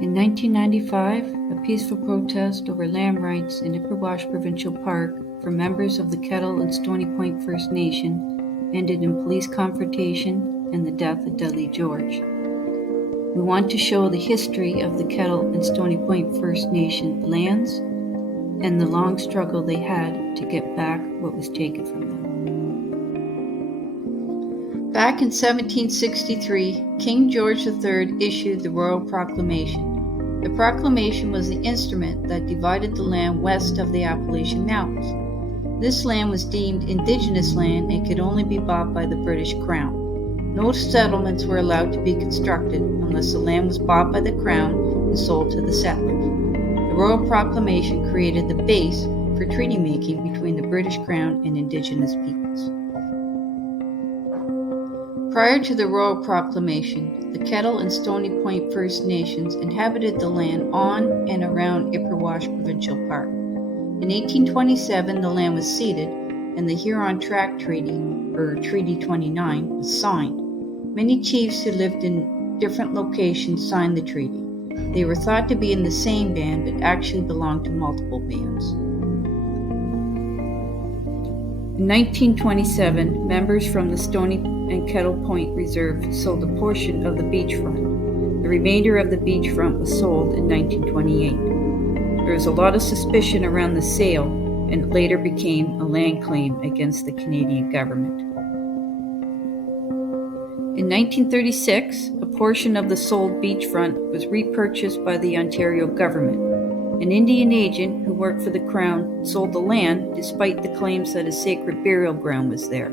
In 1995, a peaceful protest over land rights in Ipperwash Provincial Park for members of the Kettle and Stony Point First Nation ended in police confrontation and the death of Dudley George. We want to show the history of the Kettle and Stony Point First Nation lands and the long struggle they had to get back what was taken from them. Back in 1763, King George III issued the Royal Proclamation. The proclamation was the instrument that divided the land west of the Appalachian Mountains. This land was deemed Indigenous land and could only be bought by the British Crown. No settlements were allowed to be constructed unless the land was bought by the Crown and sold to the settlers. The Royal Proclamation created the base for treaty making between the British Crown and Indigenous peoples. Prior to the Royal Proclamation, the Kettle and Stony Point First Nations inhabited the land on and around Ipperwash Provincial Park. In 1827, the land was ceded, and the Huron Tract Treaty, or Treaty 29, was signed. Many chiefs who lived in different locations signed the treaty. They were thought to be in the same band, but actually belonged to multiple bands. In 1927, members from the Stony and Kettle Point Reserve sold a portion of the beachfront. The remainder of the beachfront was sold in 1928. There was a lot of suspicion around the sale, and it later became a land claim against the Canadian government. In 1936, a portion of the sold beachfront was repurchased by the Ontario government. An Indian agent who worked for the Crown sold the land despite the claims that a sacred burial ground was there.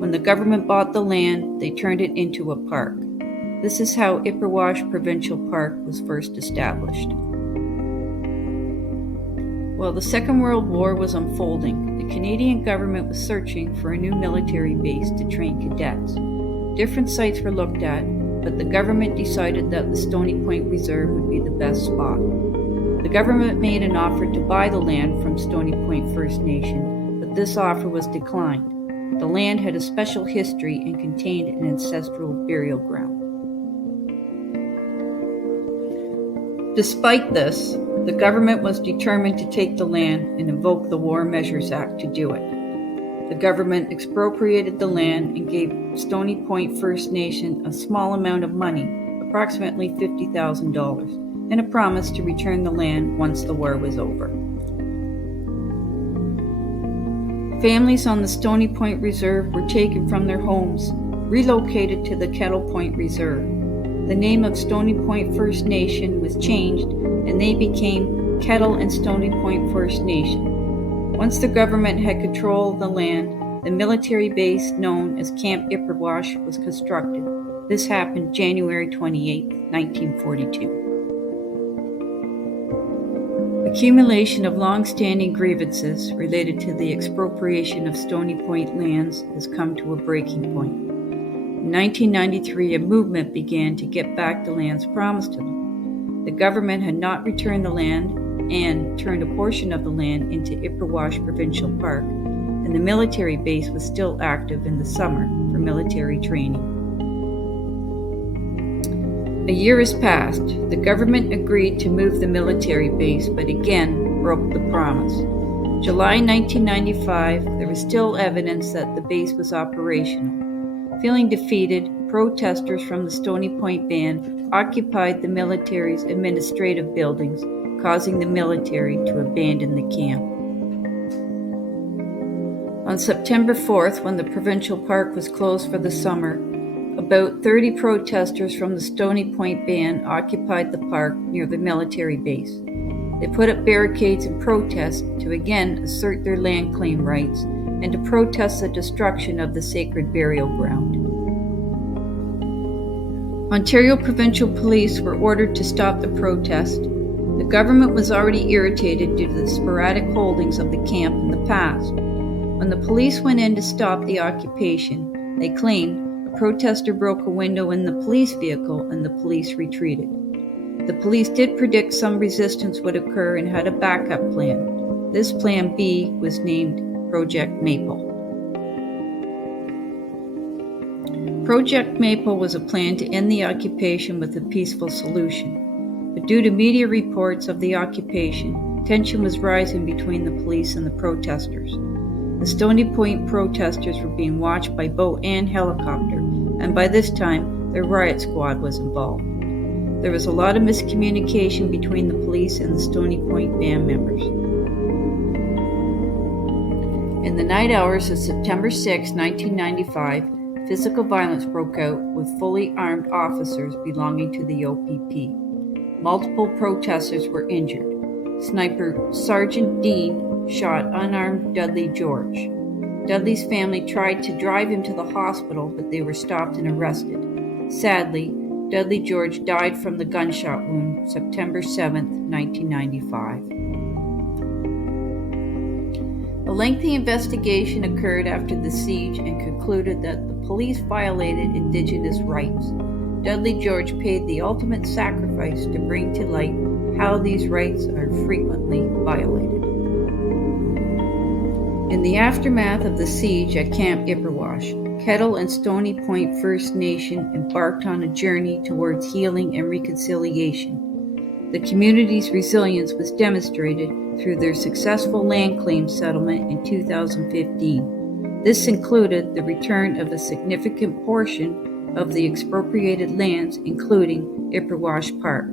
When the government bought the land, they turned it into a park. This is how Ipperwash Provincial Park was first established. While the Second World War was unfolding, the Canadian government was searching for a new military base to train cadets. Different sites were looked at, but the government decided that the Stony Point Reserve would be the best spot. The government made an offer to buy the land from Stony Point First Nation, but this offer was declined. The land had a special history and contained an ancestral burial ground. Despite this, the government was determined to take the land and invoke the War Measures Act to do it. The government expropriated the land and gave Stony Point First Nation a small amount of money, approximately $50,000, and a promise to return the land once the war was over. Families on the Stony Point Reserve were taken from their homes, relocated to the Kettle Point Reserve. The name of Stony Point First Nation was changed, and they became Kettle and Stony Point First Nation. Once the government had control of the land, the military base known as Camp Ipperwash was constructed. This happened January 28, 1942. Accumulation of long-standing grievances related to the expropriation of Stony Point lands has come to a breaking point. In 1993, a movement began to get back the lands promised to them. The government had not returned the land and turned a portion of the land into Ipperwash Provincial Park, and the military base was still active in the summer for military training. A year has passed. The government agreed to move the military base, but again broke the promise. July 1995, there was still evidence that the base was operational. Feeling defeated, protesters from the Stony Point Band occupied the military's administrative buildings, causing the military to abandon the camp. On September 4th, when the provincial park was closed for the summer, about 30 protesters from the Stony Point Band occupied the park near the military base. They put up barricades in protest to again assert their land claim rights and to protest the destruction of the sacred burial ground. Ontario Provincial Police were ordered to stop the protest. The government was already irritated due to the sporadic holdings of the camp in the past. When the police went in to stop the occupation, they claimed a protester broke a window in the police vehicle and the police retreated. The police did predict some resistance would occur and had a backup plan. This Plan B was named Project Maple. Project Maple was a plan to end the occupation with a peaceful solution. but due to media reports of the occupation, tension was rising between the police and the protesters. The Stony Point protesters were being watched by boat and helicopter, and by this time, their riot squad was involved. There was a lot of miscommunication between the police and the Stony Point band members. In the night hours of September 6, 1995, physical violence broke out with fully armed officers belonging to the OPP. Multiple protesters were injured. Sniper Sergeant Dean shot unarmed Dudley George. Dudley's family tried to drive him to the hospital, but they were stopped and arrested. Sadly, Dudley George died from the gunshot wound September 7, 1995. A lengthy investigation occurred after the siege and concluded that the police violated Indigenous rights. Dudley George paid the ultimate sacrifice to bring to light how these rights are frequently violated. In the aftermath of the siege at Camp Ipperwash, Kettle and Stony Point First Nation embarked on a journey towards healing and reconciliation. The community's resilience was demonstrated through their successful land claim settlement in 2015. This included the return of a significant portion of the expropriated lands, including Ipperwash Park.